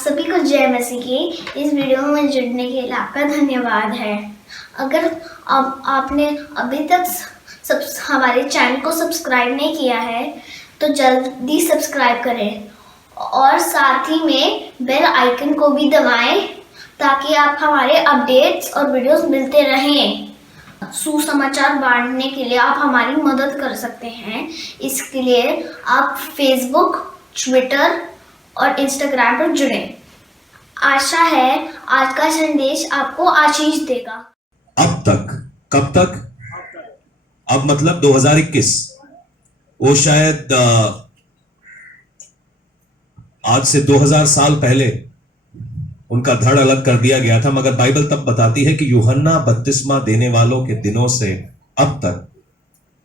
सभी को जय मसीह की। इस वीडियो में जुड़ने के लिए आपका धन्यवाद है। अगर आपने अभी तक हमारे चैनल को सब्सक्राइब नहीं किया है तो जल्दी सब्सक्राइब करें और साथ ही में बेल आइकन को भी दबाएं ताकि आप हमारे अपडेट्स और वीडियोस मिलते रहें। सुसमाचार बांटने के लिए आप हमारी मदद कर सकते हैं। इसके लिए आप फेसबुक, ट्विटर और इंस्टाग्राम पर जुड़ें। आशा है आज का संदेश आपको आशीष देगा। अब तक, कब तक? अब मतलब 2021। वो शायद आज से 2000 साल पहले उनका धड़ अलग कर दिया गया था, मगर बाइबल तब बताती है कि यूहन्ना बपतिस्मा देने वालों के दिनों से अब तक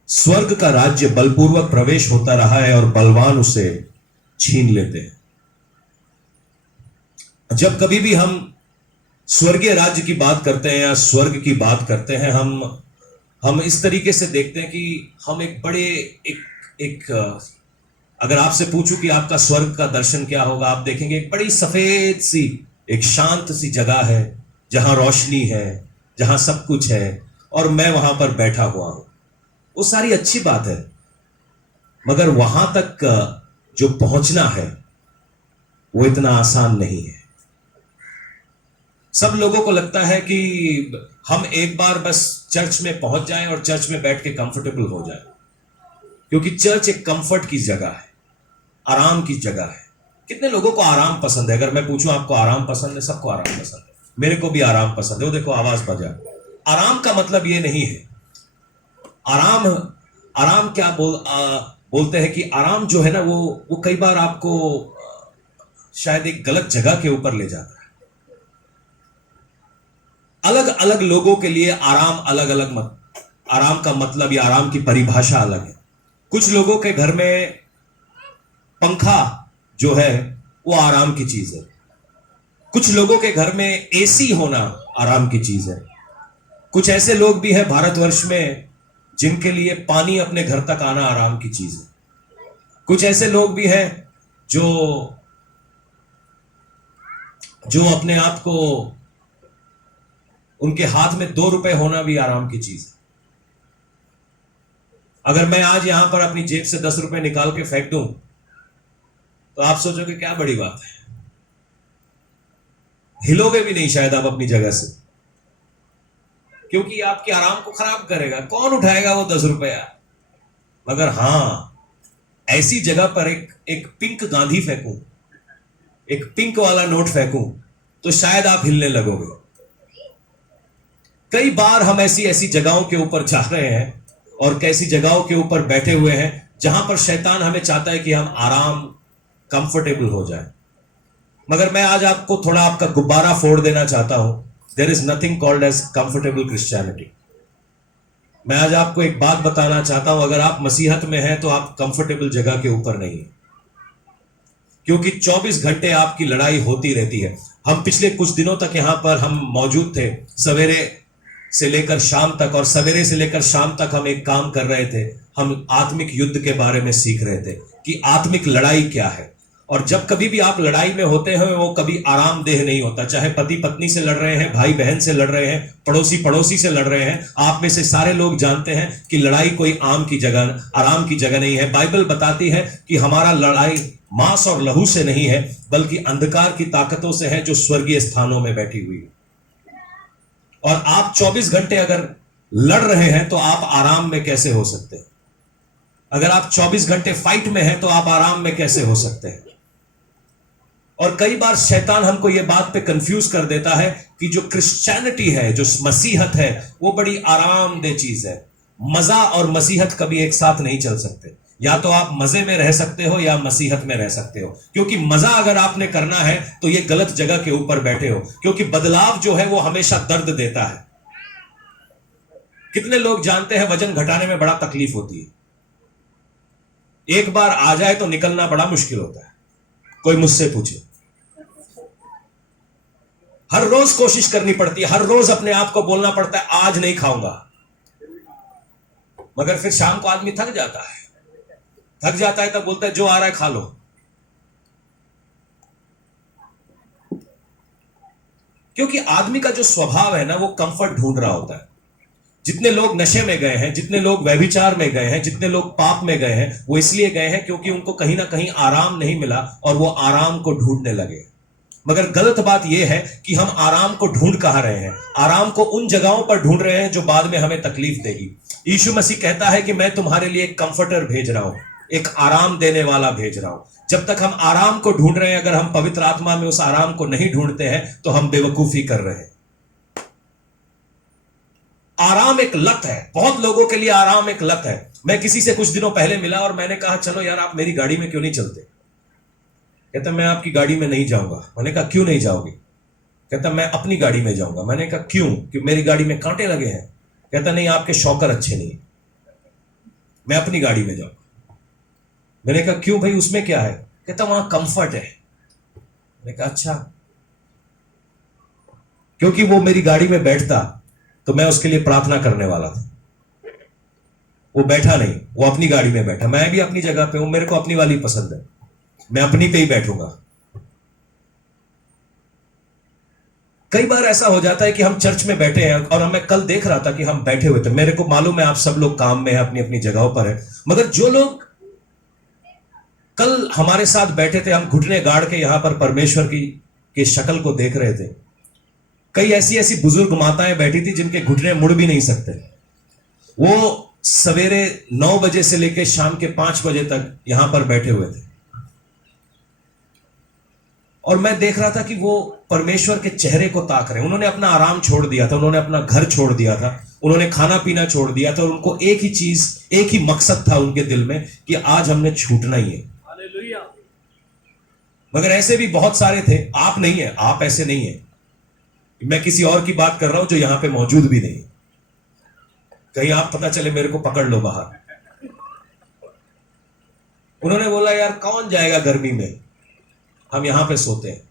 स्वर्ग का राज्य बलपूर्वक प्रवेश होता रहा है और बलवान उसे छीन लेते हैं। जब कभी भी हम स्वर्गीय राज्य की बात करते हैं या स्वर्ग की बात करते हैं, हम इस तरीके से देखते हैं कि हम एक बड़े एक अगर आपसे पूछूं कि आपका स्वर्ग का दर्शन क्या होगा, आप देखेंगे एक बड़ी सफेद सी, एक शांत सी जगह है जहां रोशनी है, जहां सब कुछ है और मैं वहां पर बैठा हुआ हूं। वो सारी अच्छी बात है, मगर वहां तक जो पहुंचना है वो इतना आसान नहीं है। सब लोगों को लगता है कि हम एक बार बस चर्च में पहुंच जाएं और चर्च में बैठ के कंफर्टेबल हो जाएं, क्योंकि चर्च एक कंफर्ट की जगह है, आराम की जगह है। कितने लोगों को आराम पसंद है? अगर मैं पूछूं आपको आराम पसंद है? सबको आराम पसंद है, मेरे को भी आराम पसंद है। वो देखो आवाज बजा। आराम का मतलब ये नहीं है। आराम क्या बोलते हैं कि आराम जो है ना, वो कई बार आपको शायद एक गलत जगह के ऊपर ले जाता है। अलग अलग लोगों के लिए आराम अलग अलग आराम का मतलब या आराम की परिभाषा अलग है। कुछ लोगों के घर में पंखा जो है वो आराम की चीज है। कुछ लोगों के घर में एसी होना आराम की चीज है। कुछ ऐसे लोग भी हैं भारतवर्ष में जिनके लिए पानी अपने घर तक आना आराम की चीज है। कुछ ऐसे लोग भी हैं जो अपने आप को, उनके हाथ में 2 रुपए होना भी आराम की चीज है। अगर मैं आज यहां पर अपनी जेब से 10 रुपए निकाल के फेंक दूं तो आप सोचोगे क्या बड़ी बात है, हिलोगे भी नहीं शायद आप अपनी जगह से, क्योंकि आपके आराम को खराब करेगा। कौन उठाएगा वो 10 रुपया? मगर हां, ऐसी जगह पर एक पिंक गांधी फेंकूं, एक पिंक वाला नोट फेंकूं तो शायद आप हिलने लगोगे। कई बार हम ऐसी जगहों के ऊपर जा रहे हैं और कैसी जगहों के ऊपर बैठे हुए हैं जहां पर शैतान हमें चाहता है कि हम आराम, कंफर्टेबल हो जाए। मगर मैं आज आपको थोड़ा आपका गुब्बारा फोड़ देना चाहता हूं। There is nothing called as comfortable Christianity. मैं आज आपको एक बात बताना चाहता हूं, अगर आप मसीहत में हैं तो आप कंफर्टेबल जगह के ऊपर नहीं है, क्योंकि 24 घंटे आपकी लड़ाई होती रहती है। हम पिछले कुछ दिनों तक यहां पर हम मौजूद थे, सवेरे से लेकर शाम तक, और सवेरे से लेकर शाम तक हम एक काम कर रहे थे। हम आत्मिक युद्ध के बारे में सीख रहे थे कि आत्मिक लड़ाई क्या है। और जब कभी भी आप लड़ाई में होते हैं वो कभी आरामदेह नहीं होता। चाहे पति पत्नी से लड़ रहे हैं, भाई बहन से लड़ रहे हैं, पड़ोसी पड़ोसी से लड़ रहे हैं, आप में से सारे लोग जानते हैं कि लड़ाई कोई आराम की जगह नहीं है। बाइबल बताती है कि हमारा लड़ाई मांस और लहू से नहीं है, बल्कि अंधकार की ताकतों से है जो स्वर्गीय स्थानों में बैठी हुई है। और आप 24 घंटे अगर लड़ रहे हैं तो आप आराम में कैसे हो सकते हैं? अगर आप 24 घंटे फाइट में हैं तो आप आराम में कैसे हो सकते हैं? और कई बार शैतान हमको यह बात पे कंफ्यूज कर देता है कि जो क्रिश्चियनिटी है, जो मसीहत है, वो बड़ी आरामदेह चीज है। मजा और मसीहत कभी एक साथ नहीं चल सकते। या तो आप मजे में रह सकते हो या मसीहत में रह सकते हो, क्योंकि मजा अगर आपने करना है तो ये गलत जगह के ऊपर बैठे हो, क्योंकि बदलाव जो है वो हमेशा दर्द देता है। कितने लोग जानते हैं वजन घटाने में बड़ा तकलीफ होती है, एक बार आ जाए तो निकलना बड़ा मुश्किल होता है। कोई मुझसे पूछे, हर रोज कोशिश करनी पड़ती है, हर रोज अपने आप को बोलना पड़ता है आज नहीं खाऊंगा, मगर फिर शाम को आदमी थक जाता है तब बोलता है जो आ रहा है खा लो। क्योंकि आदमी का जो स्वभाव है ना, वो कंफर्ट ढूंढ रहा होता है। जितने लोग नशे में गए हैं, जितने लोग व्यभिचार में गए हैं, जितने लोग पाप में गए हैं, वो इसलिए गए हैं क्योंकि उनको कहीं ना कहीं आराम नहीं मिला और वो आराम को ढूंढने लगे। मगर गलत बात यह है कि हम आराम को ढूंढ कहां रहे हैं? आराम को उन जगहों पर ढूंढ रहे हैं जो बाद में हमें तकलीफ देगी। यीशु मसीह कहता है कि मैं तुम्हारे लिए एक कंफर्टर भेज रहा हूं, एक आराम देने वाला भेज रहा हूं। जब तक हम आराम को ढूंढ रहे हैं, अगर हम पवित्र आत्मा में उस आराम को नहीं ढूंढते हैं तो हम बेवकूफी कर रहे हैं। आराम एक लत है, बहुत लोगों के लिए आराम एक लत है। मैं किसी से कुछ दिनों पहले मिला और मैंने कहा चलो यार आप मेरी गाड़ी में क्यों नहीं चलते? कहता मैं आपकी गाड़ी में नहीं जाऊंगा। मैंने कहा क्यों नहीं जाओगे? कहता मैं अपनी गाड़ी में जाऊंगा। मैंने कहा क्यों? कि मेरी गाड़ी में कांटे लगे हैं। कहता नहीं, आपके शॉकर अच्छे नहीं, मैं अपनी गाड़ी में जाऊंगा। मैंने कहा क्यों भाई, उसमें क्या है? कहता वहां कंफर्ट है। मैंने कहा अच्छा। क्योंकि वो मेरी गाड़ी में बैठता तो मैं उसके लिए प्रार्थना करने वाला था। वो बैठा नहीं, वो अपनी गाड़ी में बैठा। मैं भी अपनी जगह पे हूं, मेरे को अपनी वाली पसंद है, मैं अपनी पे ही बैठूंगा। कई बार ऐसा हो जाता है कि हम चर्च में बैठे हैं और मैं कल देख रहा था कि हम बैठे हुए थे। मेरे को मालूम है आप सब लोग काम में हैं, अपनी अपनी जगहों पर हैं, मगर जो लोग कल हमारे साथ बैठे थे, हम घुटने गाड़ के यहां पर परमेश्वर की शक्ल को देख रहे थे। कई ऐसी ऐसी बुजुर्ग माताएं बैठी थी जिनके घुटने मुड़ भी नहीं सकते। वो सवेरे 9 बजे से लेकर शाम के 5 बजे तक यहां पर बैठे हुए थे और मैं देख रहा था कि वो परमेश्वर के चेहरे को ताक रहे हैं। उन्होंने अपना आराम छोड़ दिया था, उन्होंने अपना घर छोड़ दिया था, उन्होंने खाना पीना छोड़ दिया था और उनको एक ही चीज, एक ही मकसद था उनके दिल में कि आज हमने छूटना ही है। मगर ऐसे भी बहुत सारे थे। आप नहीं है, आप ऐसे नहीं है। मैं किसी और की बात कर रहा हूं जो यहां पे मौजूद भी नहीं। कहीं आप पता चले मेरे को पकड़ लो बाहर। उन्होंने बोला यार कौन जाएगा गर्मी में, हम यहां पे सोते हैं।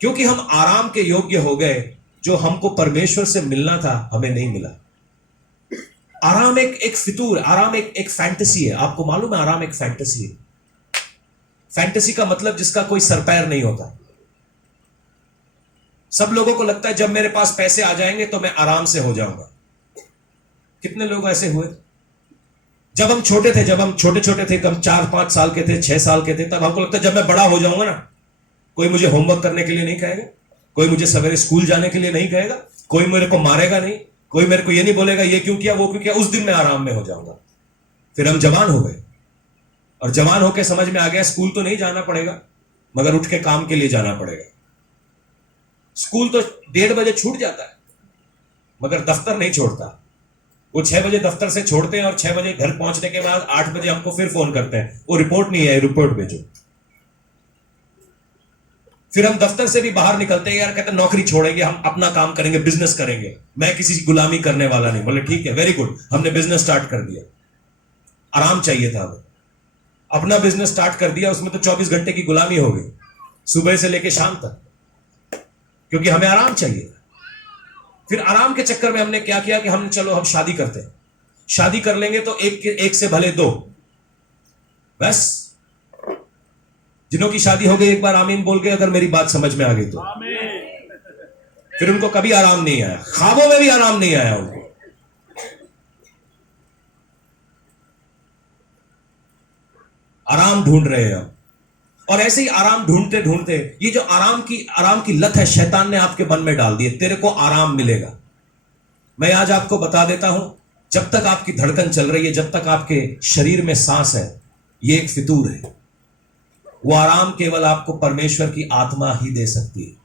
क्योंकि हम आराम के योग्य हो गए, जो हमको परमेश्वर से मिलना था हमें नहीं मिला। आराम एक फितूर, आराम एक फैंटेसी है। आपको मालूम है आराम एक फैंटेसी है। फैंटेसी का मतलब जिसका कोई सर पैर नहीं होता। सब लोगों को लगता है जब मेरे पास पैसे आ जाएंगे तो मैं आराम से हो जाऊंगा। कितने लोग ऐसे हुए? जब हम छोटे थे, जब हम छोटे छोटे थे, कम 4-5 साल के थे, 6 साल के थे, तब हमको लगता है जब मैं बड़ा हो जाऊंगा ना, कोई मुझे होमवर्क करने के लिए नहीं कहेगा, कोई मुझे सवेरे स्कूल जाने के लिए नहीं कहेगा, कोई मेरे को मारेगा नहीं, कोई मेरे को ये नहीं बोलेगा ये क्यों किया वो क्यों किया। उस दिन मैं आराम में हो जाऊंगा। फिर हम जवान हो गए और जवान होकर समझ में आ गया स्कूल तो नहीं जाना पड़ेगा, मगर उठ के काम के लिए जाना पड़ेगा। स्कूल तो 1:30 बजे छूट जाता है, मगर दफ्तर नहीं छोड़ता। वो 6 बजे दफ्तर से छोड़ते हैं और 6 बजे घर पहुंचने के बाद 8 बजे हमको फिर फोन करते हैं, वो रिपोर्ट नहीं है, रिपोर्ट भेजो। फिर हम दफ्तर से भी बाहर निकलते हैं, यार कहते हैं नौकरी छोड़ेंगे, हम अपना काम करेंगे, बिजनेस करेंगे, मैं किसी की गुलामी करने वाला नहीं। बोले ठीक है, वेरी गुड, हमने बिजनेस स्टार्ट कर दिया। आराम चाहिए था हमें, अपना बिजनेस स्टार्ट कर दिया, उसमें तो 24 घंटे की गुलामी हो गई, सुबह से लेकर शाम तक, क्योंकि हमें आराम चाहिए। फिर आराम के चक्कर में हमने क्या किया कि हम चलो हम शादी करते हैं, शादी कर लेंगे तो एक से भले 2, बस। जिन्हों की शादी हो गई एक बार आमीन बोल के अगर मेरी बात समझ में आ गई तो। फिर उनको कभी आराम नहीं आया, ख्वाबों में भी आराम नहीं आया उनको। आराम ढूंढ रहे हैं हम, और ऐसे ही आराम ढूंढते ढूंढते ये जो आराम की लत है शैतान ने आपके मन में डाल दी है, तेरे को आराम मिलेगा। मैं आज आपको बता देता हूं, जब तक आपकी धड़कन चल रही है, जब तक आपके शरीर में सांस है, ये एक फितूर है। वो आराम केवल आपको परमेश्वर की आत्मा ही दे सकती है।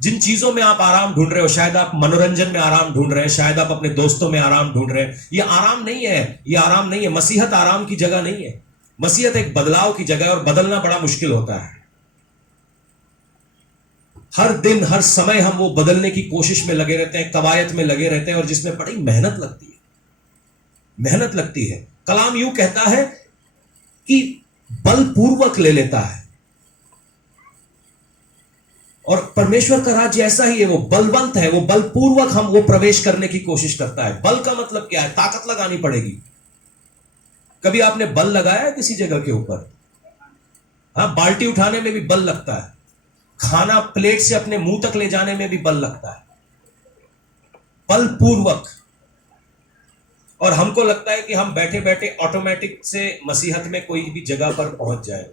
जिन चीजों में आप आराम ढूंढ रहे हो, शायद आप मनोरंजन में आराम ढूंढ रहे हैं, शायद आप अपने दोस्तों में आराम ढूंढ रहे हैं, ये आराम नहीं है, ये आराम नहीं है। मसीहत आराम की जगह नहीं है। मसीहत एक बदलाव की जगह है और बदलना बड़ा मुश्किल होता है। हर दिन हर समय हम वो बदलने की कोशिश में लगे रहते हैं, कवायद में लगे रहते हैं, और जिसमें बड़ी मेहनत लगती है, मेहनत लगती है। कलाम यूं कहता है कि बलपूर्वक ले लेता है, और परमेश्वर का राज्य ऐसा ही है, वो बलवंत है, वो बलपूर्वक हम वो प्रवेश करने की कोशिश करता है। बल का मतलब क्या है? ताकत लगानी पड़ेगी। कभी आपने बल लगाया है किसी जगह के ऊपर? हाँ, बाल्टी उठाने में भी बल लगता है। खाना प्लेट से अपने मुंह तक ले जाने में भी बल लगता है, बलपूर्वक। और हमको लगता है कि हम बैठे बैठे ऑटोमेटिक से मसीहत में कोई भी जगह पर पहुंच जाए।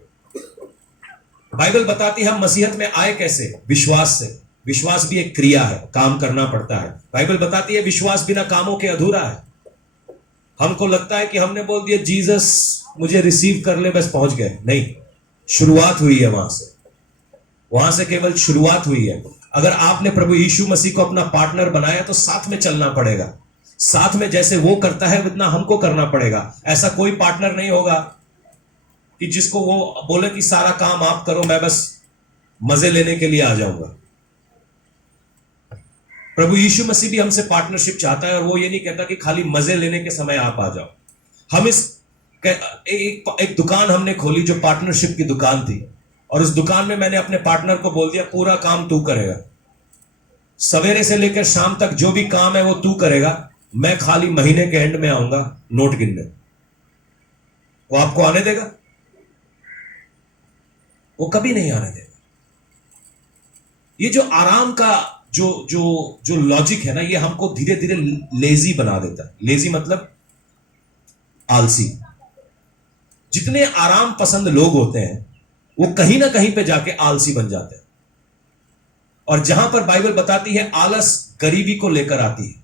बाइबल बताती है हम मसीहत में आए कैसे? विश्वास से। विश्वास भी एक क्रिया है, काम करना पड़ता है। बाइबल बताती है विश्वास बिना कामों के अधूरा है। हमको लगता है कि हमने बोल दिया जीसस मुझे रिसीव कर ले, बस पहुंच गए। नहीं, शुरुआत हुई है वहां से केवल शुरुआत हुई है। अगर आपने प्रभु यीशु मसीह को अपना पार्टनर बनाया तो साथ में चलना पड़ेगा। साथ में जैसे वो करता है उतना हमको करना पड़ेगा। ऐसा कोई पार्टनर नहीं होगा कि जिसको वो बोले कि सारा काम आप करो, मैं बस मजे लेने के लिए आ जाऊंगा। प्रभु यीशु मसीह भी हमसे पार्टनरशिप चाहता है, और वो ये नहीं कहता कि खाली मजे लेने के समय आप आ जाओ। हम एक दुकान हमने खोली जो पार्टनरशिप की दुकान थी, और उस दुकान में मैंने अपने पार्टनर को बोल दिया पूरा काम तू करेगा, सवेरे से लेकर शाम तक जो भी काम है वो तू करेगा, मैं खाली महीने के एंड में आऊंगा नोट गिनने। वो आपको आने देगा? वो कभी नहीं आने देगा। ये जो आराम का जो जो जो लॉजिक है ना, ये हमको धीरे धीरे लेजी बना देता है। लेजी मतलब आलसी। जितने आराम पसंद लोग होते हैं वो कहीं ना कहीं पे जाके आलसी बन जाते हैं। और जहां पर बाइबल बताती है आलस गरीबी को लेकर आती है,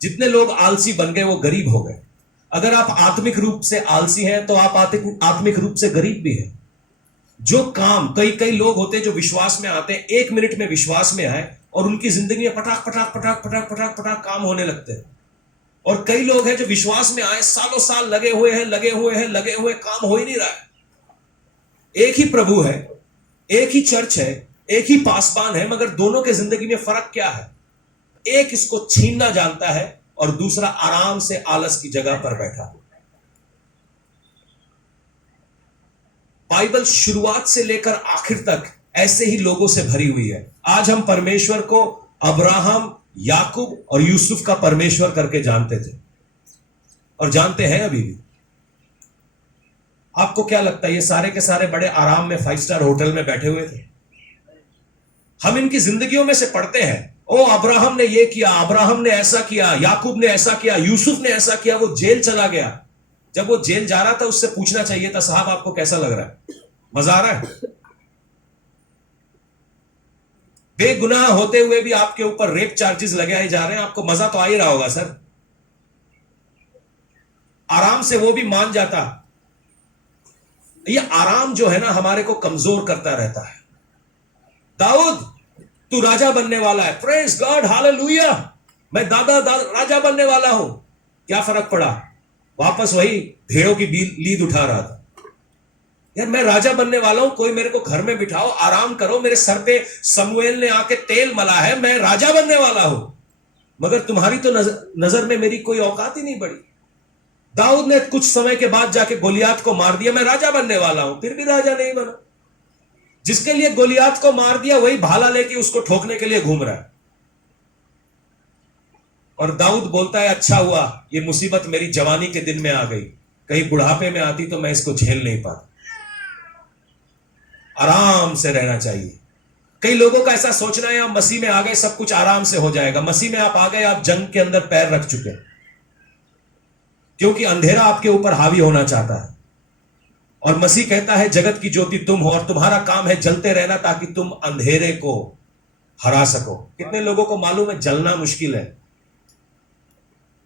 जितने लोग आलसी बन गए वो गरीब हो गए। अगर आप आत्मिक रूप से आलसी हैं तो आप आत्मिक रूप से गरीब भी हैं। जो काम कई लोग होते हैं जो विश्वास में आते हैं, 1 मिनट में विश्वास में आए और उनकी जिंदगी में पटाख पटाख पटाख पटाख पटाख पटाख काम होने लगते हैं। और कई लोग हैं जो विश्वास में आए सालों साल लगे हुए हैं, काम हो ही नहीं रहा है। एक ही प्रभु है, एक ही चर्च है, एक ही पासबान है, मगर दोनों के जिंदगी में फर्क क्या है? एक इसको छीनना जानता है और दूसरा आराम से आलस की जगह पर बैठा है। बाइबल शुरुआत से लेकर आखिर तक ऐसे ही लोगों से भरी हुई है। आज हम परमेश्वर को अब्राहम, याकूब और यूसुफ का परमेश्वर करके जानते थे और जानते हैं अभी भी। आपको क्या लगता है ये सारे के सारे बड़े आराम में 5 स्टार होटल में बैठे हुए थे? हम इनकी जिंदगियों में से पढ़ते हैं, ओ अब्राहम ने ये किया, अब्राहम ने ऐसा किया, याकूब ने ऐसा किया, यूसुफ ने ऐसा किया, वो जेल चला गया। जब वो जेल जा रहा था उससे पूछना चाहिए था साहब आपको कैसा लग रहा है, मजा आ रहा है? बेगुनाह होते हुए भी आपके ऊपर रेप चार्जेस लगाए जा रहे हैं, आपको मजा तो आ ही रहा होगा सर। आराम से वो भी मान जाता। ये आराम जो है ना हमारे को कमजोर करता रहता है। दाऊद तू राजा बनने वाला है, प्रेज गॉड, हालेलुया, मैं दादा राजा बनने वाला हूं। क्या फर्क पड़ा? वापस वही भेड़ों की लीद उठा रहा था। यार मैं राजा बनने वाला हूं, कोई मेरे को घर में बिठाओ, आराम करो, मेरे सर पे समूएल ने आके तेल मला है, मैं राजा बनने वाला हूं, मगर तुम्हारी तो नजर में मेरी कोई औकात ही नहीं पड़ी। दाऊद ने कुछ समय के बाद जाके गोलियात को मार दिया, मैं राजा बनने वाला हूं, फिर भी राजा नहीं बना। जिसके लिए गोलियात को मार दिया वही भाला लेके उसको ठोकने के लिए घूम रहा है। और दाऊद बोलता है अच्छा हुआ ये मुसीबत मेरी जवानी के दिन में आ गई, कहीं बुढ़ापे में आती तो मैं इसको झेल नहीं पाता। आराम से रहना चाहिए। कई लोगों का ऐसा सोचना है आप मसीह में आ गए सब कुछ आराम से हो जाएगा। मसीह में आप आ गए, आप जंग के अंदर पैर रख चुके, क्योंकि अंधेरा आपके ऊपर हावी होना चाहता है। और मसीह कहता है जगत की ज्योति तुम हो और तुम्हारा काम है जलते रहना ताकि तुम अंधेरे को हरा सको। कितने लोगों को मालूम है जलना मुश्किल है?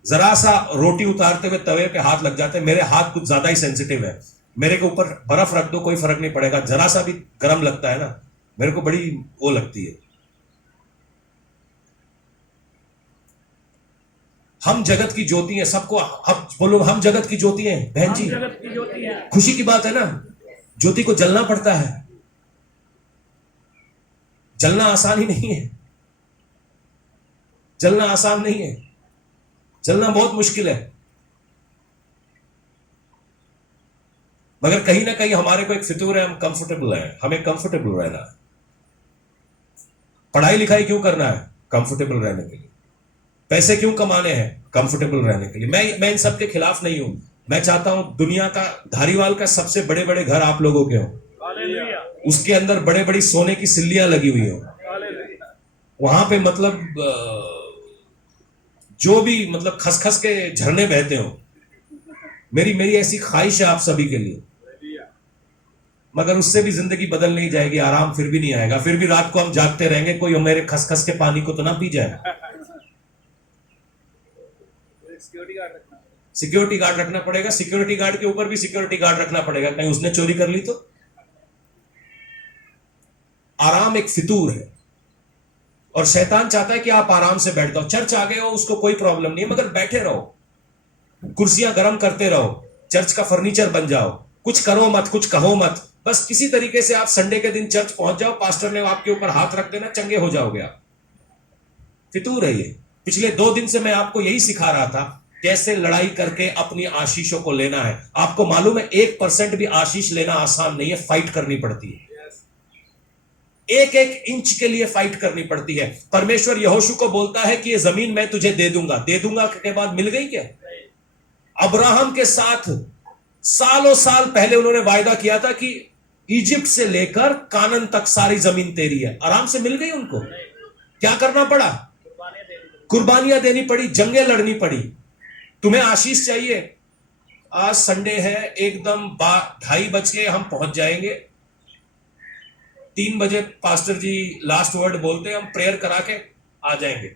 जरा सा रोटी उतारते हुए तवे पे हाथ लग जाते हैं। मेरे हाथ कुछ ज्यादा ही सेंसिटिव है, मेरे के ऊपर बर्फ रख दो कोई फर्क नहीं पड़ेगा, जरा सा भी गर्म लगता है ना मेरे को बड़ी वो लगती है। हम जगत की ज्योति हैं, सबको अब बोलो हम जगत की ज्योति हैं। बहन जी खुशी की बात है ना, ज्योति को जलना पड़ता है, जलना आसान ही नहीं है, जलना आसान नहीं है, जलना बहुत मुश्किल है। मगर कहीं ना कहीं हमारे को एक फितूर है, हम कंफर्टेबल हैं, हमें कंफर्टेबल रहना है। पढ़ाई लिखाई क्यों करना है? कंफर्टेबल रहने के लिए। पैसे क्यों कमाने हैं? कंफर्टेबल रहने के लिए। मैं इन सब के खिलाफ नहीं हूं। मैं चाहता हूं दुनिया का धारीवाल का सबसे बड़े बड़े घर आप लोगों के हों, उसके अंदर बड़े बड़ी सोने की सिल्लियां लगी हुई हो, वहां पे मतलब जो भी मतलब खसखस के झरने बहते हो। मेरी मेरी ऐसी ख्वाहिश है आप सभी के लिए, मगर उससे भी जिंदगी बदल नहीं जाएगी, आराम फिर भी नहीं आएगा, फिर भी रात को हम जागते रहेंगे, कोई मेरे खसखस के पानी को तो ना पी जाए। सिक्योरिटी गार्ड रखना पड़ेगा, सिक्योरिटी गार्ड के ऊपर भी सिक्योरिटी गार्ड रखना पड़ेगा, कहीं उसने चोरी कर ली तो। आराम एक फितूर है और शैतान चाहता है कि आप आराम से बैठ जाओ। चर्च आ गए हो उसको कोई प्रॉब्लम नहीं है, मगर बैठे रहो, कुर्सियां गर्म करते रहो, चर्च का फर्नीचर बन जाओ, कुछ करो मत, कुछ कहो मत, बस किसी तरीके से आप संडे के दिन चर्च पहुंच जाओ, पास्टर ने आपके ऊपर हाथ रख देना, चंगे हो जाओगे आप। फितूर है ये। पिछले 2 दिन से मैं आपको यही सिखा रहा था कैसे लड़ाई करके अपनी आशीषों को लेना है। आपको मालूम है 1% भी आशीष लेना आसान नहीं है, फाइट करनी पड़ती है, एक एक इंच के लिए फाइट करनी पड़ती है। परमेश्वर यहोशू को बोलता है कि ये जमीन मैं तुझे दे दूंगा, दे दूंगा के बाद मिल गई क्या? अब्राहम के साथ सालों साल पहले उन्होंने वायदा किया था कि इजिप्ट से लेकर कानन तक सारी जमीन तेरी है, आराम से मिल गई उनको? क्या करना पड़ा? कुर्बानियां देनी पड़ी, जंगें लड़नी पड़ी। तुम्हें आशीष चाहिए? आज संडे है, एकदम 2:30 बजे हम पहुंच जाएंगे, 3 बजे पास्टर जी लास्ट वर्ड बोलते हैं, हम प्रेयर करा के आ जाएंगे।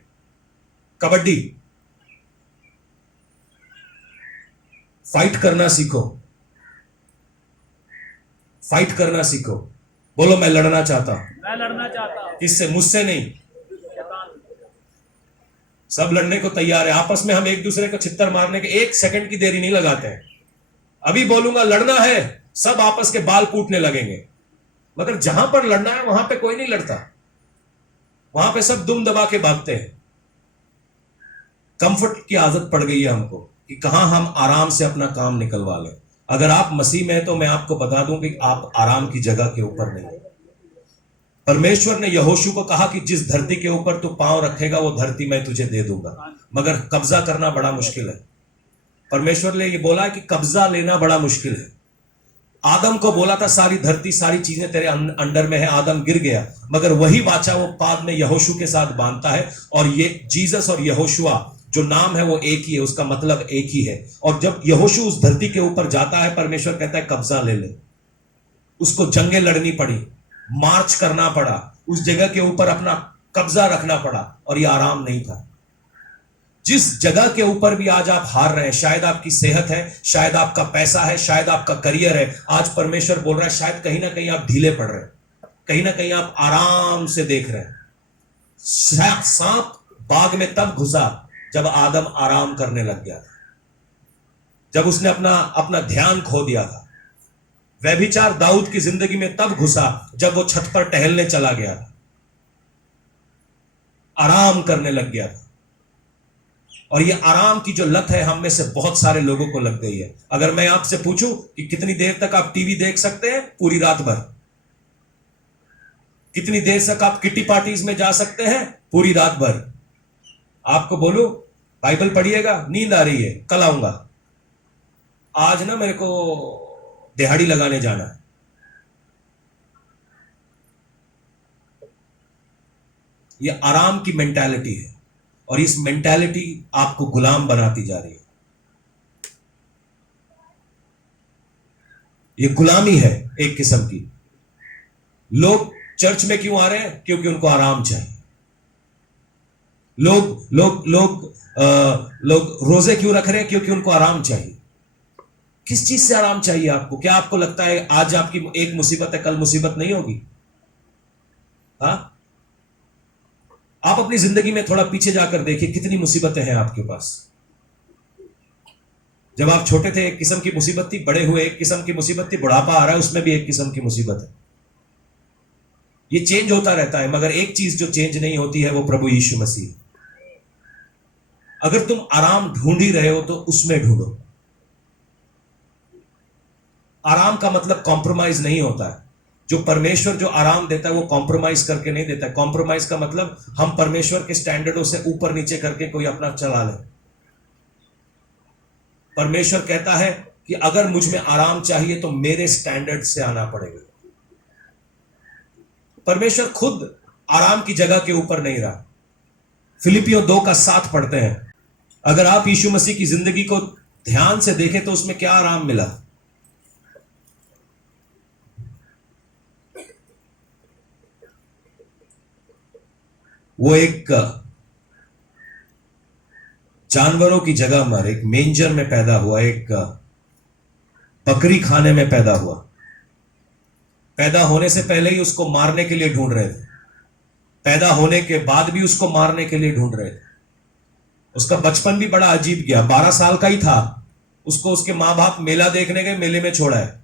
कबड्डी, फाइट करना सीखो, फाइट करना सीखो। बोलो मैं लड़ना चाहता हूं। मैं लड़ना चाहता हूं। किससे? मुझसे नहीं। सब लड़ने को तैयार है, आपस में हम एक दूसरे को छित्तर मारने के 1 सेकंड की देरी नहीं लगाते हैं। अभी बोलूंगा लड़ना है, सब आपस के बाल कूटने लगेंगे, मगर जहां पर लड़ना है वहां पे कोई नहीं लड़ता, वहां पे सब दुम दबा के भागते हैं। कंफर्ट की आदत पड़ गई है हमको कि कहां हम आराम से अपना काम निकलवा लें। अगर आप मसीह में हैं तो मैं आपको बता दूं कि आप आराम की जगह के ऊपर नहीं। परमेश्वर ने यहोशू को कहा कि जिस धरती के ऊपर तू पांव रखेगा वो धरती मैं तुझे दे दूंगा, मगर कब्जा करना बड़ा मुश्किल है। परमेश्वर ने ये बोला कि कब्जा लेना बड़ा मुश्किल है। आदम को बोला था सारी धरती सारी चीजें तेरे अंडर में है, आदम गिर गया, मगर वही वाचा वो बाद में यहोशू के साथ बांधता है। और ये जीसस और यहोशुआ जो नाम है वो एक ही है, उसका मतलब एक ही है। और जब यहोशू उस धरती के ऊपर जाता है, परमेश्वर कहता है कब्जा ले ले। उसको जंगें लड़नी पड़ी, मार्च करना पड़ा, उस जगह के ऊपर अपना कब्जा रखना पड़ा, और ये आराम नहीं था। जिस जगह के ऊपर भी आज आप हार रहे हैं, शायद आपकी सेहत है, शायद आपका पैसा है, शायद आपका करियर है, आज परमेश्वर बोल रहा है शायद कहीं ना कहीं आप ढीले पड़ रहे हैं, कहीं ना कहीं आप आराम से देख रहे हैं। सांप बाग में तब घुसा जब आदम आराम करने लग गया था, जब उसने अपना ध्यान खो दिया था। व्यभिचार दाऊद की जिंदगी में तब घुसा जब वो छत पर टहलने चला गया था, आराम करने लग गया था। और ये आराम की जो लत है हम में से बहुत सारे लोगों को लग गई है। अगर मैं आपसे पूछूं कि कितनी देर तक आप टीवी देख सकते हैं? पूरी रात भर। कितनी देर तक आप किटी पार्टीज में जा सकते हैं? पूरी रात भर। आपको बोलूं बाइबल पढ़िएगा, नींद आ रही है, कल आऊंगा, आज ना मेरे को दिहाड़ी लगाने जाना है। ये आराम की मेंटालिटी है, और इस मेंटालिटी आपको गुलाम बनाती जा रही है। ये गुलामी है एक किस्म की। लोग चर्च में क्यों आ रहे हैं? क्योंकि उनको आराम चाहिए। लोग रोजे क्यों रख रहे हैं? क्योंकि उनको आराम चाहिए। किस चीज से आराम चाहिए आपको? क्या आपको लगता है आज आपकी एक मुसीबत है, कल मुसीबत नहीं होगी? हाँ, आप अपनी जिंदगी में थोड़ा पीछे जाकर देखिए, कितनी मुसीबतें हैं आपके पास। जब आप छोटे थे एक किस्म की मुसीबत थी, बड़े हुए एक किस्म की मुसीबत थी, बुढ़ापा आ रहा है उसमें भी एक किस्म की मुसीबत है। ये चेंज होता रहता है, मगर एक चीज जो चेंज नहीं होती है वो प्रभु यीशु मसीह। अगर तुम आराम ढूंढ ही रहे हो तो उसमें ढूंढो। आराम का मतलब कॉम्प्रोमाइज नहीं होता है। जो परमेश्वर जो आराम देता है वो कॉम्प्रोमाइज करके नहीं देता है। कॉम्प्रोमाइज का मतलब हम परमेश्वर के स्टैंडर्डों से ऊपर नीचे करके कोई अपना चला ले। परमेश्वर कहता है कि अगर मुझ में आराम चाहिए तो मेरे स्टैंडर्ड से आना पड़ेगा। परमेश्वर खुद आराम की जगह के ऊपर नहीं रहा। फिलिपियों 2:7 पढ़ते हैं। अगर आप यीशु मसीह की जिंदगी को ध्यान से देखें तो उसमें क्या आराम मिला। वो एक जानवरों की जगह पर एक मेंजर में पैदा हुआ, एक बकरी खाने में पैदा हुआ। पैदा होने से पहले ही उसको मारने के लिए ढूंढ रहे थे, पैदा होने के बाद भी उसको मारने के लिए ढूंढ रहे थे। उसका बचपन भी बड़ा अजीब गया। 12 साल का ही था, उसको उसके मां बाप मेला देखने गए, मेले में छोड़ा है।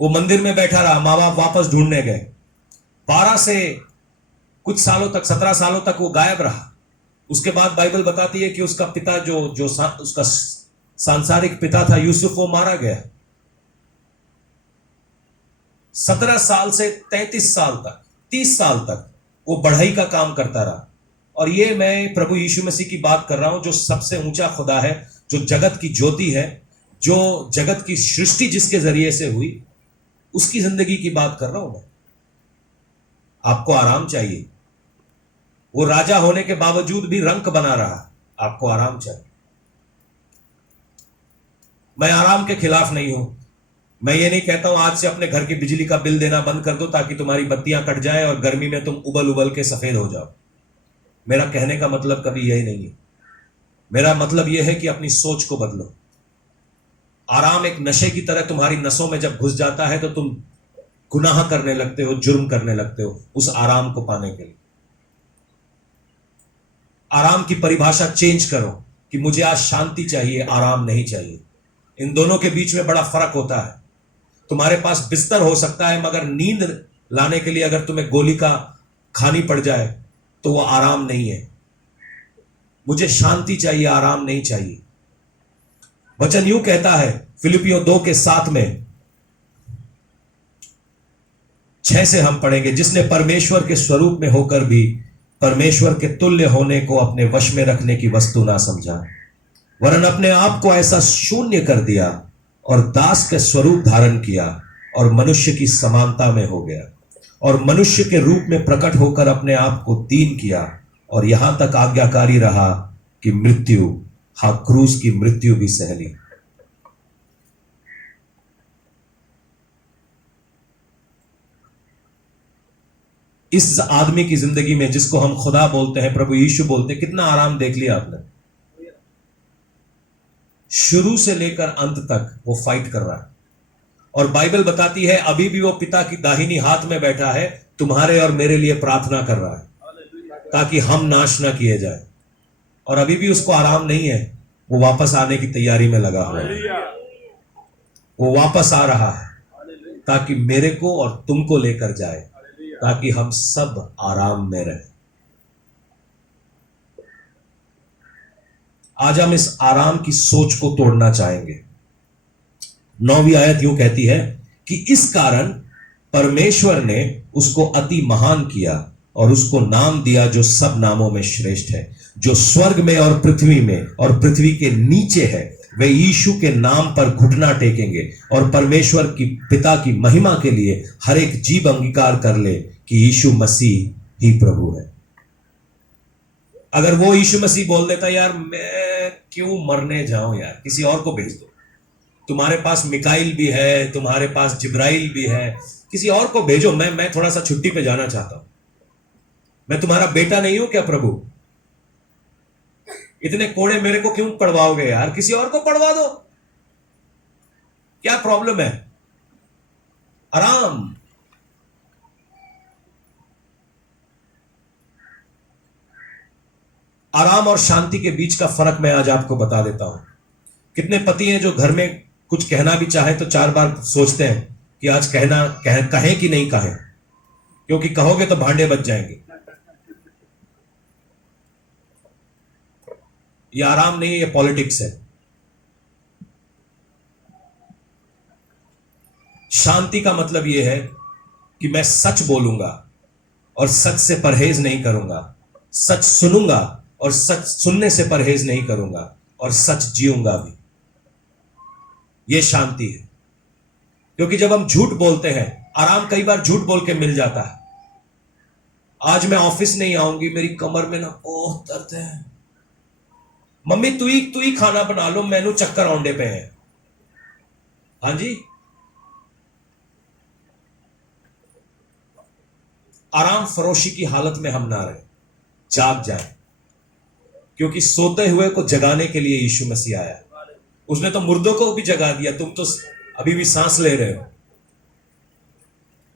वो मंदिर में बैठा रहा, मां बाप वापस ढूंढने गए। 12 से कुछ सालों तक, 17 सालों तक वो गायब रहा। उसके बाद बाइबल बताती है कि उसका पिता उसका सांसारिक पिता था यूसुफ, वो मारा गया। 17 साल से 33 साल तक, 30 साल तक वो बढ़ाई का काम करता रहा। और ये मैं प्रभु यीशु मसीह की बात कर रहा हूं, जो सबसे ऊंचा खुदा है, जो जगत की ज्योति है, जो जगत की सृष्टि जिसके जरिए से हुई, उसकी जिंदगी की बात कर रहा हूं मैं। आपको आराम चाहिए। वो राजा होने के बावजूद भी रंक बना रहा। आपको आराम चाहिए। मैं आराम के खिलाफ नहीं हूं। मैं ये नहीं कहता हूं आज से अपने घर की बिजली का बिल देना बंद कर दो ताकि तुम्हारी बत्तियां कट जाएं और गर्मी में तुम उबल उबल के सफेद हो जाओ। मेरा कहने का मतलब कभी यही नहीं है। मेरा मतलब यह है कि अपनी सोच को बदलो। आराम एक नशे की तरह तुम्हारी नसों में जब घुस जाता है तो तुम गुनाह करने लगते हो, जुर्म करने लगते हो उस आराम को पाने के लिए। आराम की परिभाषा चेंज करो कि मुझे आज शांति चाहिए, आराम नहीं चाहिए। इन दोनों के बीच में बड़ा फर्क होता है। तुम्हारे पास बिस्तर हो सकता है, मगर नींद लाने के लिए अगर तुम्हें गोली का खानी पड़ जाए तो वो आराम नहीं है। मुझे शांति चाहिए, आराम नहीं चाहिए। वचन यूं कहता है फिलिपियों 2:7 में, 6 से हम पढ़ेंगे, जिसने परमेश्वर के स्वरूप में होकर भी परमेश्वर के तुल्य होने को अपने वश में रखने की वस्तु ना समझा, वरन अपने आप को ऐसा शून्य कर दिया और दास के स्वरूप धारण किया और मनुष्य की समानता में हो गया और मनुष्य के रूप में प्रकट होकर अपने आप को दीन किया और यहां तक आज्ञाकारी रहा कि मृत्यु, हां क्रूस की मृत्यु भी सह ली। इस आदमी की जिंदगी में, जिसको हम खुदा बोलते हैं, प्रभु यीशु बोलते हैं, कितना आराम देख लिया आपने। शुरू से लेकर अंत तक वो फाइट कर रहा है। और बाइबल बताती है अभी भी वो पिता की दाहिनी हाथ में बैठा है, तुम्हारे और मेरे लिए प्रार्थना कर रहा है ताकि हम नाश ना किए जाए। और अभी भी उसको आराम नहीं है, वो वापस आने की तैयारी में लगा हुआ है। वो वापस आ रहा है ताकि मेरे को और तुमको लेकर जाए, ताकि हम सब आराम में रहें। आज हम इस आराम की सोच को तोड़ना चाहेंगे। 9वीं आयत यूं कहती है कि इस कारण परमेश्वर ने उसको अति महान किया और उसको नाम दिया जो सब नामों में श्रेष्ठ है, जो स्वर्ग में और पृथ्वी में और पृथ्वी के नीचे है, वे यीशु के नाम पर घुटना टेकेंगे और परमेश्वर की पिता की महिमा के लिए हर एक जीव अंगीकार कर ले कि यीशु मसीह ही प्रभु है। अगर वो यीशु मसीह बोल देता, यार मैं क्यों मरने जाऊं यार, किसी और को भेज दो, तुम्हारे पास मिकाइल भी है, तुम्हारे पास जिब्राइल भी है, किसी और को भेजो, मैं थोड़ा सा छुट्टी पे जाना चाहता हूं। मैं तुम्हारा बेटा नहीं हूं क्या प्रभु? इतने कोड़े मेरे को क्यों पढ़वाओगे यार, किसी और को पढ़वा दो, क्या प्रॉब्लम है? आराम। आराम और शांति के बीच का फर्क मैं आज आपको बता देता हूं। कितने पति हैं जो घर में कुछ कहना भी चाहे तो 4 बार सोचते हैं कि आज कहें कि नहीं कहें, क्योंकि कहोगे तो भांडे बच जाएंगे। ये आराम नहीं है, ये पॉलिटिक्स है। शांति का मतलब यह है कि मैं सच बोलूंगा और सच से परहेज नहीं करूंगा, सच सुनूंगा और सच सुनने से परहेज नहीं करूंगा और सच जीऊंगा भी। यह शांति है। क्योंकि जब हम झूठ बोलते हैं आराम कई बार झूठ बोल के मिल जाता है। आज मैं ऑफिस नहीं आऊंगी, मेरी कमर में ना बहुत दर्द है। मम्मी तू ही खाना बना लो, मैनू चक्कर औंडे पे है। हाँ जी, आराम फरोशी की हालत में हम ना रहे, जाग जाए, क्योंकि सोते हुए को जगाने के लिए यीशु मसीह आया। उसने तो मुर्दों को भी जगा दिया, तुम तो अभी भी सांस ले रहे हो।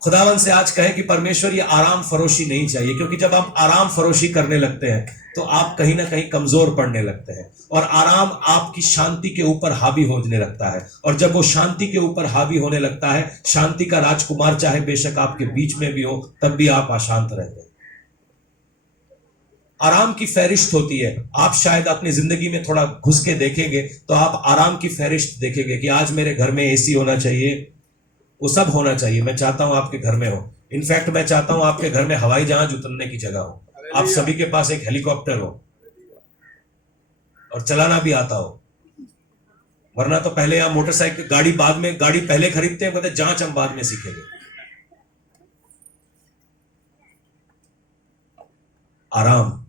खुदावन से आज कहे कि परमेश्वर ये आराम फरोशी नहीं चाहिए, क्योंकि जब आप आराम फरोशी करने लगते हैं तो आप कहीं ना कहीं कमजोर पड़ने लगते हैं, और आराम आपकी शांति के ऊपर हावी होने लगता है। और जब वो शांति के ऊपर हावी होने लगता है, शांति का राजकुमार चाहे बेशक आपके बीच में भी हो, तब भी आप अशांत रहते हैं। आराम की फहरिस्त होती है। आप शायद अपनी जिंदगी में थोड़ा घुस के देखेंगे तो आप आराम की फहरिस्त देखेंगे कि आज मेरे घर में एसी होना चाहिए, वो सब होना चाहिए। मैं चाहता हूं आपके घर में हो। इनफैक्ट मैं चाहता हूं आपके घर में हवाई जहाज उतरने की जगह हो, आप सभी के पास एक हेलीकॉप्टर हो और चलाना भी आता हो। वरना तो पहले यहां मोटरसाइकिल, गाड़ी बाद में, गाड़ी पहले खरीदते हैं, कहते जांच हम बाद में सीखेंगे। आराम।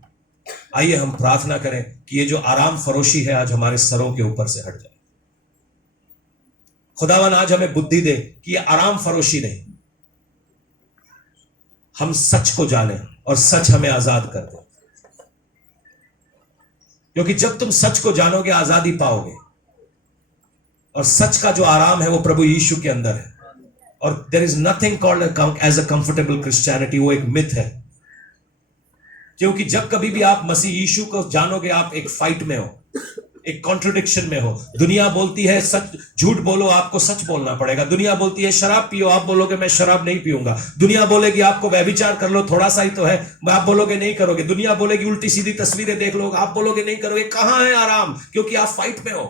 आइए हम प्रार्थना करें कि ये जो आराम फरोशी है आज हमारे सरों के ऊपर से हट जाए। खुदावन आज हमें बुद्धि दे कि ये आराम फरोशी नहीं, हम सच को जाने और सच हमें आजाद कर दे। क्योंकि जब तुम सच को जानोगे आजादी पाओगे, और सच का जो आराम है वो प्रभु यीशु के अंदर है। और there is nothing called as a comfortable Christianity, वो एक मिथ है। क्योंकि जब कभी भी आप मसीह यीशु को जानोगे, आप एक फाइट में हो, एक कॉन्ट्रडिक्शन में हो। दुनिया बोलती है सच, झूठ बोलो, आपको सच बोलना पड़ेगा। दुनिया बोलती है शराब पियो, आप बोलोगे मैं शराब नहीं पीऊंगा। दुनिया बोलेगी आपको व्यभिचार कर लो, थोड़ा सा ही तो है, आप बोलोगे नहीं करोगे। दुनिया बोलेगी उल्टी सीधी तस्वीरें देख लो, आप बोलोगे नहीं करोगे। कहां है आराम? क्योंकि आप फाइट में हो।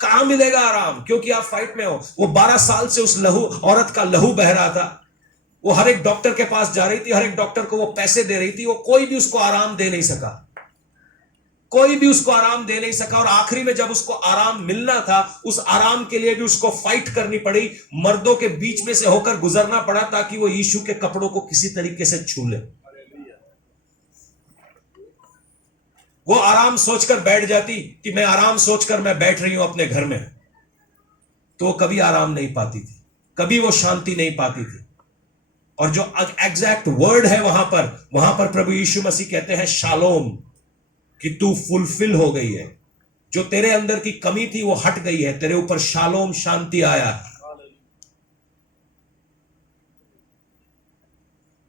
कहां मिलेगा आराम? क्योंकि आप फाइट में हो। वो 12 साल से उस औरत का लहू बह रहा था, वो हर एक डॉक्टर के पास जा रही थी, हर एक डॉक्टर को वो पैसे दे रही थी, वो कोई भी उसको आराम दे नहीं सका, कोई भी उसको आराम दे नहीं सका। और आखिरी में जब उसको आराम मिलना था, उस आराम के लिए भी उसको फाइट करनी पड़ी, मर्दों के बीच में से होकर गुजरना पड़ा, ताकि वो यीशु के कपड़ों को किसी तरीके से छू ले। वो आराम सोचकर बैठ जाती कि मैं आराम सोचकर मैं बैठ रही हूं अपने घर में, तो वो कभी आराम नहीं पाती थी, कभी वो शांति नहीं पाती थी। और जो एग्जैक्ट वर्ड है वहां पर प्रभु यीशु मसीह कहते हैं शालोम, कि तू फुलफिल हो गई है, जो तेरे अंदर की कमी थी वो हट गई है, तेरे ऊपर शालोम, शांति आया।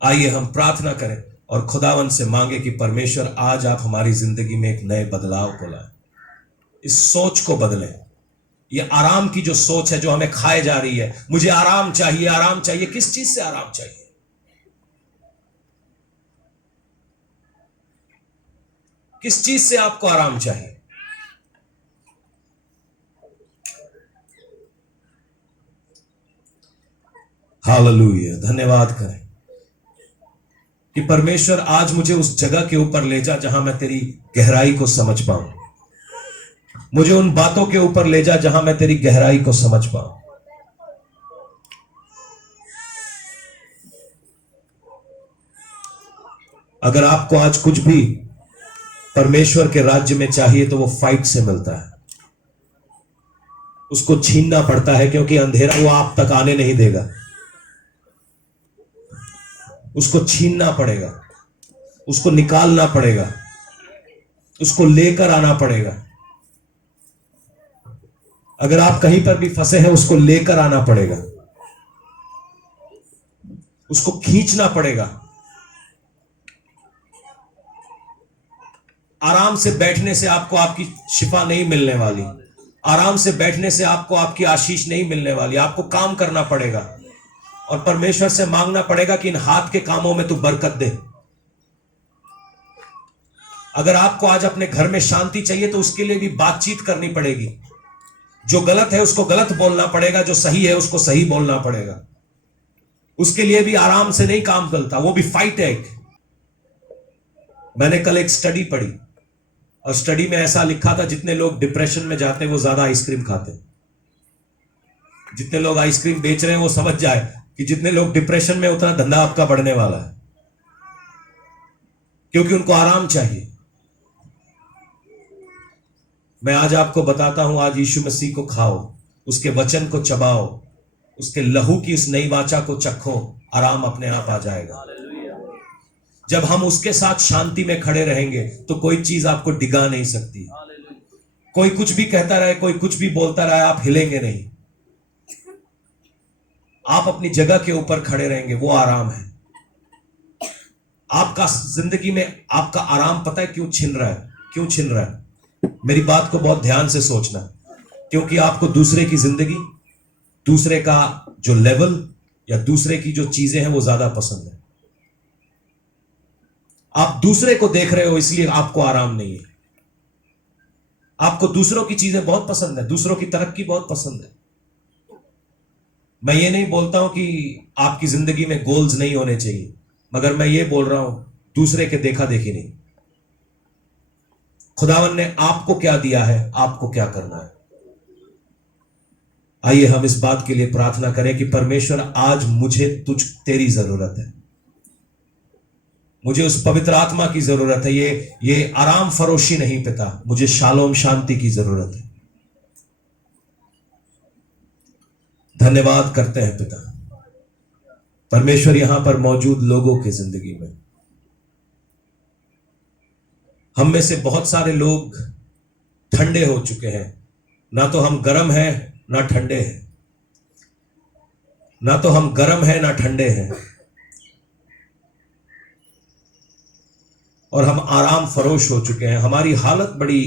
आइए हम प्रार्थना करें और खुदावन से मांगे कि परमेश्वर आज आप हमारी जिंदगी में एक नए बदलाव को लाएं, इस सोच को बदलें। ये आराम की जो सोच है जो हमें खाए जा रही है, मुझे आराम चाहिए, आराम चाहिए। किस चीज से आराम चाहिए? किस चीज से आपको आराम चाहिए? हालेलुया। धन्यवाद करें कि परमेश्वर आज मुझे उस जगह के ऊपर ले जा जहां मैं तेरी गहराई को समझ पाऊं। मुझे उन बातों के ऊपर ले जा जहां मैं तेरी गहराई को समझ पाऊं। अगर आपको आज कुछ भी परमेश्वर के राज्य में चाहिए तो वो फाइट से मिलता है। उसको छीनना पड़ता है, क्योंकि अंधेरा वो आप तक आने नहीं देगा। उसको छीनना पड़ेगा, उसको निकालना पड़ेगा, उसको लेकर आना पड़ेगा। अगर आप कहीं पर भी फंसे हैं, उसको लेकर आना पड़ेगा, उसको खींचना पड़ेगा। आराम से बैठने से आपको आपकी शिफा नहीं मिलने वाली, आराम से बैठने से आपको आपकी आशीष नहीं मिलने वाली। आपको काम करना पड़ेगा और परमेश्वर से मांगना पड़ेगा कि इन हाथ के कामों में तू बरकत दे। अगर आपको आज अपने घर में शांति चाहिए तो उसके लिए भी बातचीत करनी पड़ेगी। जो गलत है उसको गलत बोलना पड़ेगा, जो सही है उसको सही बोलना पड़ेगा। उसके लिए भी आराम से नहीं काम चलता, वो भी फाइट है। मैंने कल एक स्टडी पढ़ी और स्टडी में ऐसा लिखा था जितने लोग डिप्रेशन में जाते हैं वो ज्यादा आइसक्रीम खाते हैं। जितने लोग आइसक्रीम बेच रहे हैं वो समझ जाए कि जितने लोग डिप्रेशन में उतना धंधा आपका बढ़ने वाला है, क्योंकि उनको आराम चाहिए। मैं आज आपको बताता हूं, आज यीशु मसीह को खाओ, उसके वचन को चबाओ, उसके लहू की उस नई वाचा को चखो, आराम अपने आप आ जाएगा। जब हम उसके साथ शांति में खड़े रहेंगे तो कोई चीज आपको डिगा नहीं सकती। कोई कुछ भी कहता रहे, कोई कुछ भी बोलता रहे, आप हिलेंगे नहीं। आप अपनी जगह के ऊपर खड़े रहेंगे, वो आराम है। आपका जिंदगी में आपका आराम पता है क्यों छिन रहा है? क्यों छिन रहा है? मेरी बात को बहुत ध्यान से सोचना, क्योंकि आपको दूसरे की जिंदगी, दूसरे का जो लेवल या दूसरे की जो चीजें हैं वो ज्यादा पसंद है। आप दूसरे को देख रहे हो इसलिए आपको आराम नहीं है। आपको दूसरों की चीजें बहुत पसंद है, दूसरों की तरक्की बहुत पसंद है। मैं ये नहीं बोलता हूं कि आपकी जिंदगी में गोल्स नहीं होने चाहिए, मगर मैं ये बोल रहा हूं दूसरे के देखा देखी नहीं। खुदावन ने आपको क्या दिया है, आपको क्या करना है। आइए हम इस बात के लिए प्रार्थना करें कि परमेश्वर आज मुझे तेरी जरूरत है, मुझे उस पवित्र आत्मा की जरूरत है। ये आराम फरोशी नहीं पिता, मुझे शालोम शांति की जरूरत है। धन्यवाद करते हैं पिता परमेश्वर, यहां पर मौजूद लोगों की जिंदगी में हम में से बहुत सारे लोग ठंडे हो चुके हैं। ना तो हम गर्म हैं ना ठंडे हैं, ना तो हम गर्म हैं ना ठंडे हैं, और हम आराम फरोश हो चुके हैं। हमारी हालत बड़ी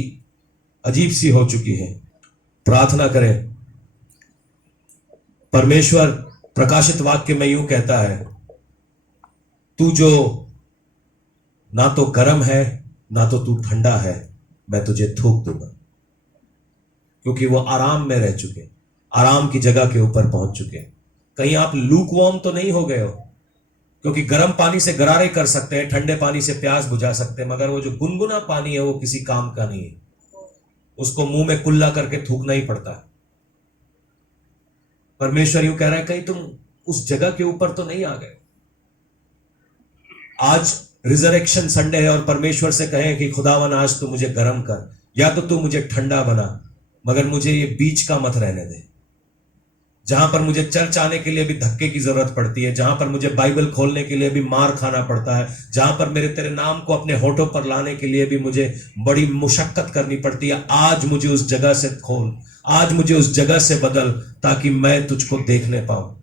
अजीब सी हो चुकी है। प्रार्थना करें। परमेश्वर प्रकाशित वाक्य में यूं कहता है, तू जो ना तो गर्म है ना तो तू ठंडा है, मैं तुझे थूक दूंगा। क्योंकि वो आराम में रह चुके, आराम की जगह के ऊपर पहुंच चुके। कहीं आप लूकवार्म तो नहीं हो गए हो, क्योंकि गर्म पानी से गरारे कर सकते हैं, ठंडे पानी से प्यास बुझा सकते हैं, मगर वो जो गुनगुना पानी है वो किसी काम का नहीं है। उसको मुंह में कुल्ला करके थूकना ही पड़ता है। परमेश्वर यूं कह रहा है, कहीं तुम उस जगह के ऊपर तो नहीं आ गए। आज रिजरेक्शन संडे है और परमेश्वर से कहें कि खुदावन आज तू मुझे गर्म कर, या तो तू मुझे ठंडा बना, मगर मुझे ये बीच का मत रहने दे, जहां पर मुझे चर्च आने के लिए भी धक्के की जरूरत पड़ती है, जहां पर मुझे बाइबल खोलने के लिए भी मार खाना पड़ता है, जहां पर मेरे तेरे नाम को अपने होठों पर लाने के लिए भी मुझे बड़ी मुशक्कत करनी पड़ती है। आज मुझे उस जगह से खोल, आज मुझे उस जगह से बदल, ताकि मैं तुझको देखने पाऊं।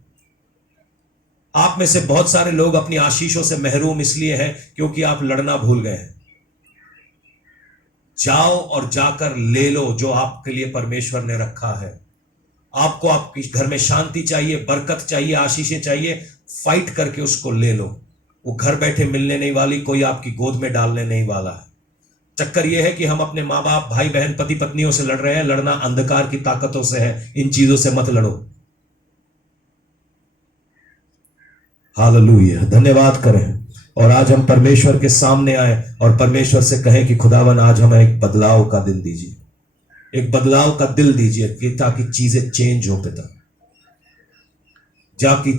आप में से बहुत सारे लोग अपनी आशीषों से महरूम इसलिए हैं क्योंकि आप लड़ना भूल गए हैं। जाओ और जाकर ले लो जो आपके लिए परमेश्वर ने रखा है। आपको आपके घर में शांति चाहिए, बरकत चाहिए, आशीषें चाहिए, फाइट करके उसको ले लो। वो घर बैठे मिलने नहीं वाली, कोई आपकी गोद में डालने नहीं वाला है। चक्कर यह है कि हम अपने माँ बाप, भाई बहन, पति पत्नियों से लड़ रहे हैं। लड़ना अंधकार की ताकतों से है, इन चीजों से मत लड़ो। हालेलुया, धन्यवाद करें। और आज हम परमेश्वर के सामने आए और परमेश्वर से कहें कि खुदावन आज हमें एक बदलाव का दिन दीजिए, एक बदलाव का दिल दीजिए, कि ताकि चीजें चेंज हो पिता,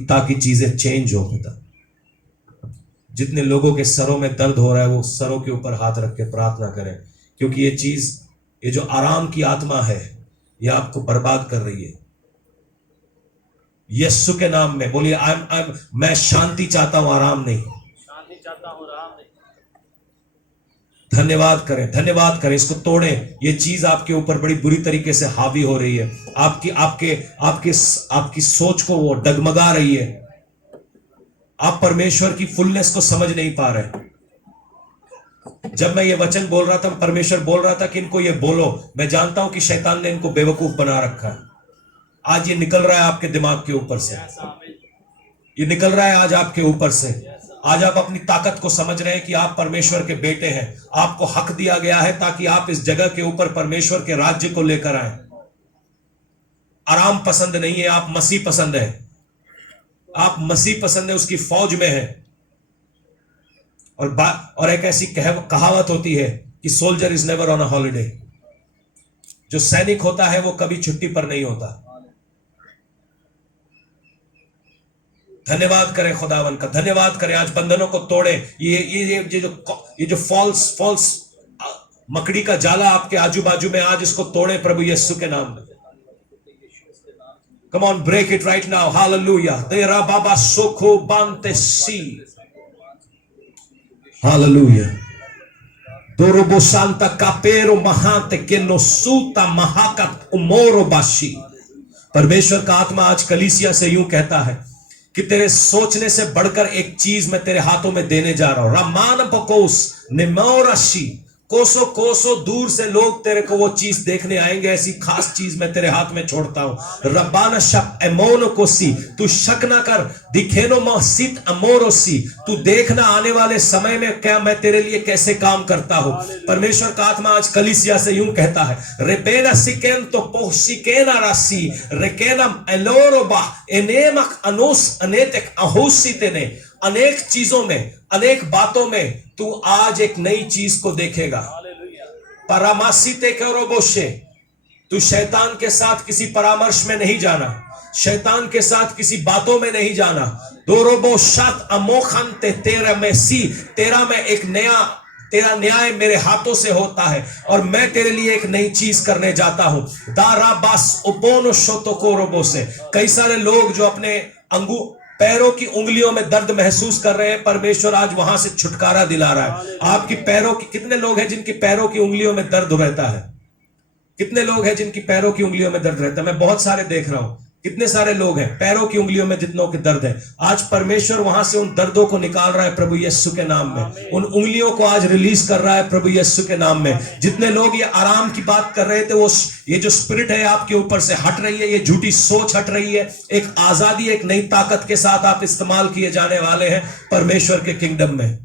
ताकि चीजें चेंज हो पिता। जितने लोगों के सरों में दर्द हो रहा है वो सरों के ऊपर हाथ रख के प्रार्थना करें, क्योंकि ये जो आराम की आत्मा है ये आपको बर्बाद कर रही है। यीशु के नाम में बोलिए, मैं शांति चाहता हूं, आराम नहीं। शांति चाहता हूं, आराम नहीं। धन्यवाद करें, धन्यवाद करें। इसको तोड़ें। ये चीज आपके ऊपर बड़ी बुरी तरीके से हावी हो रही है। आपकी सोच को वो डगमगा रही है। आप परमेश्वर की फुलनेस को समझ नहीं पा रहे। जब मैं ये वचन बोल रहा था, परमेश्वर बोल रहा था कि इनको ये बोलो। मैं जानता हूं कि शैतान ने इनको बेवकूफ बना रखा है। आज ये निकल रहा है आपके दिमाग के ऊपर से, ये निकल रहा है आज आपके ऊपर से। आज आप अपनी ताकत को समझ रहे हैं कि आप परमेश्वर के बेटे हैं। आपको हक दिया गया है ताकि आप इस जगह के ऊपर परमेश्वर के राज्य को लेकर आए। आराम पसंद नहीं है, आप मसीह पसंद है। आप मसीह पसंद है, उसकी फौज में है। और एक ऐसी कहावत होती है कि soldier is never on a holiday. जो सैनिक होता है वो कभी छुट्टी पर नहीं होता। धन्यवाद करें खुदावन का, धन्यवाद करें। आज बंधनों को तोड़े, ये जो फॉल्स मकड़ी का जाला आपके आजू बाजू में, आज इसको तोड़े प्रभु यीशु के नाम में। Come on, break it right now. Hallelujah. तेरा बाबा सोखो बांते सी। Hallelujah. Dorobo santa capero mahante que no suta mahakat umoro bashi। परमेश्वर का आत्मा आज कलीसिया से यूं कहता है कि तेरे सोचने से बढ़कर एक चीज मैं तेरे हाथों में देने जा रहा हूं। रमान पकोस निमोरशी, कोसो कोसो दूर से लोग तेरे को वो चीज देखने आएंगे, ऐसी खास चीज मैं तेरे हाथ में छोड़ता हूं। रब्बाना शब एमोनो कोसी, तू शक ना कर, दिखेनो मसित अमोरोसी, तू देखना आने वाले समय में क्या मैं तेरे लिए कैसे काम करता हूं। परमेश्वर का आत्मा आज कलीसिया से यूं कहता है, रेपेना सिकेन तो पोशिकेना रासी रेकेनम एलोरोबा एनेमक अनोस अनेतक अहोसी तेने। अनेक चीजों में, अनेक बातों में तू आज एक नई चीज को देखेगा। परामासीते करोबोशे, तू शैतान के साथ किसी परामर्श में नहीं जाना, शैतान के साथ किसी बातों में नहीं जाना। दोरोबो शात अमोखंते तेरा में सी, तेरा में एक नया, तेरा न्याय मेरे हाथों से होता है और मैं तेरे लिए एक नई चीज करने जाता हूं। दाराबास उपोनो शोतोकोरोबो से, कई सारे लोग जो अपने पैरों की उंगलियों में दर्द महसूस कर रहे हैं, परमेश्वर आज वहां से छुटकारा दिला रहा है। आपकी पैरों की, कितने लोग हैं जिनकी पैरों की उंगलियों में दर्द रहता है? कितने लोग हैं जिनकी पैरों की उंगलियों में दर्द रहता है? मैं बहुत सारे देख रहा हूं, कितने सारे लोग हैं पैरों की उंगलियों में जितनों के दर्द है। आज परमेश्वर वहां से उन दर्दों को निकाल रहा है प्रभु यीशु के नाम में। उन उंगलियों को आज रिलीज कर रहा है प्रभु यीशु के नाम में। जितने लोग ये आराम की बात कर रहे थे, वो ये जो स्पिरिट है आपके ऊपर से हट रही है, ये झूठी सोच हट रही है। एक आजादी, एक नई ताकत के साथ आप इस्तेमाल किए जाने वाले हैं परमेश्वर के किंगडम में।